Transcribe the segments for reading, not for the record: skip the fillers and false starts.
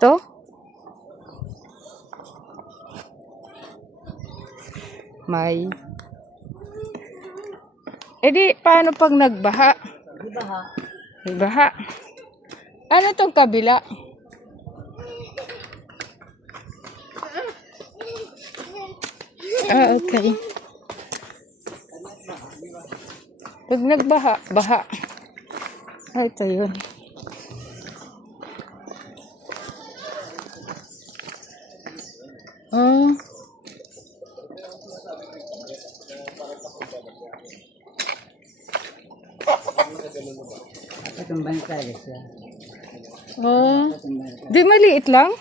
To? May. E di, paano pag nagbaha? Baha. Nagbaha. Ano tong kabila? Ah, okay. Pag nagbaha, baha. Ay, ito yun. Oh. Itong bangkales siya. Oh. Di maliit lang?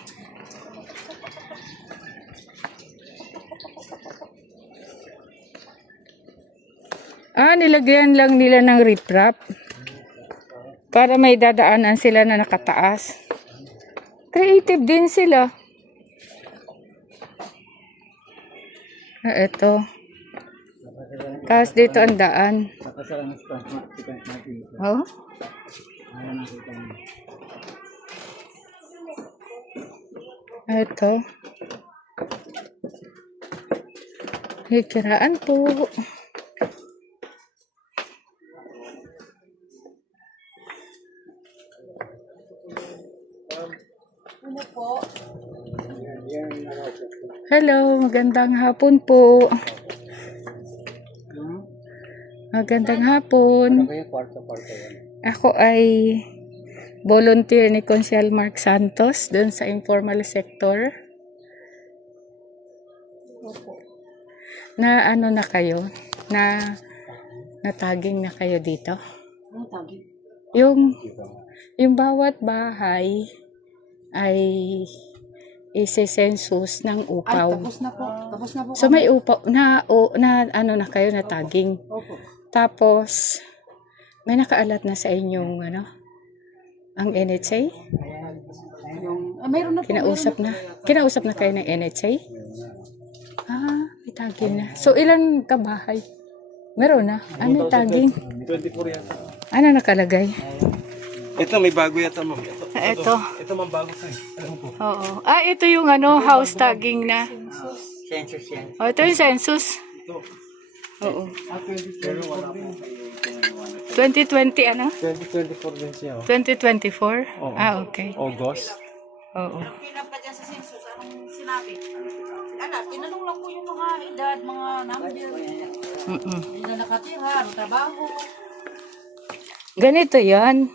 Ah, nilagyan lang nila ng riprap. Para may dadaanan sila na nakataas. Creative din sila. Ah, eto. Tapos dito ang daan. Oh? Eto. Hikiraan po. Hello, magandang hapon po. Magandang hapon. Ako ay volunteer ni Consiel Mark Santos doon sa informal sector. Na ano na kayo? Na nataging na kayo dito? Ano tagi? Yung bawat bahay ay ise-census ng Ay, upaw. tapos na po. Tapos na po. So may upaw na ano na kayo na tagging. Opo. Tapos may nakaalat na sa inyong ano ang NHA? Mayroon na po. Kinausap na kayo ng NHA? Ah, may tagging na. So ilan ka bahay? Meron na. Ano yung tagging? 24 yata. Ano nakalagay? Ito, may bago yata, ma'am. Ito. Ito, ma'am, bago sa Ano po? Oo. Ah, ito yung ano, house tagging na. Census yan. Oh, ito yung census. Oo. Pero wala po. 2020 ano? 2024 din siya, oh. 2024? Oo. Ah, okay. August. Oo. Pinapa dyan sa census, anong sinabi? Tinanong lang po yung mga edad, mga number, Mm-mm. hindi na nakatira, trabaho. Ganito yan.